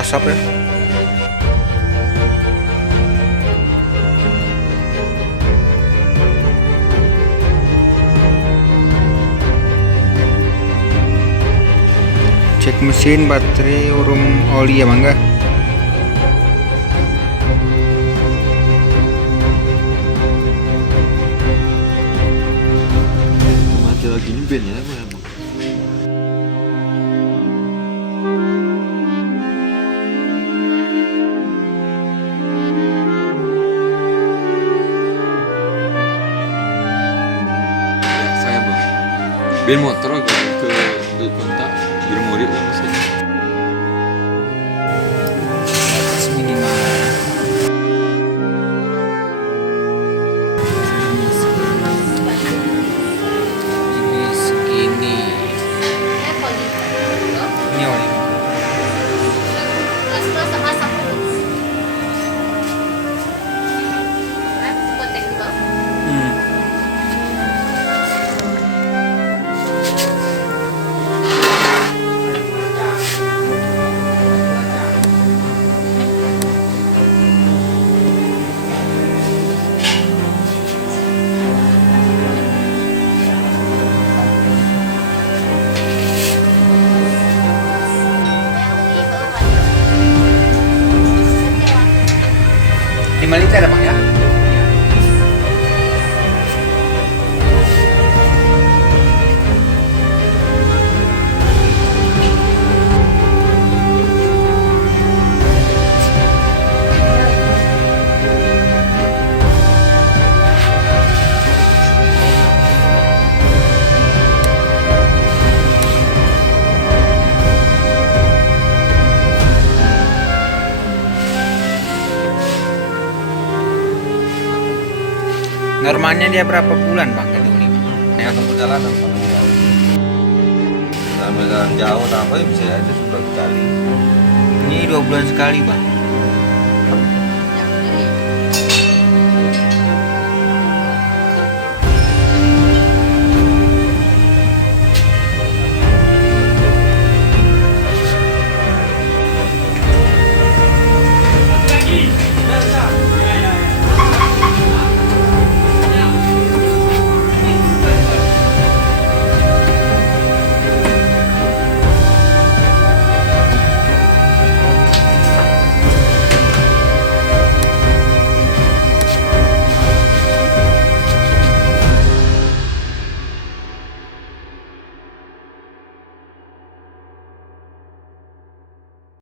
asap ya. Cek mesin, baterai, urung oli ya mangga. Mati lagi ini band ya emang. Saya bang, band motor agak ke kontak bermurid lah mesinnya. Minimal. Ini segini. Ini oli. Hmm. Lima liter bang ya? Normalnya dia berapa bulan bang kali ini? Ya ke perjalanan panjang. Dalam perjalanan jauh apa ya bisa aja 11 kali. Ini 2 bulan sekali bang.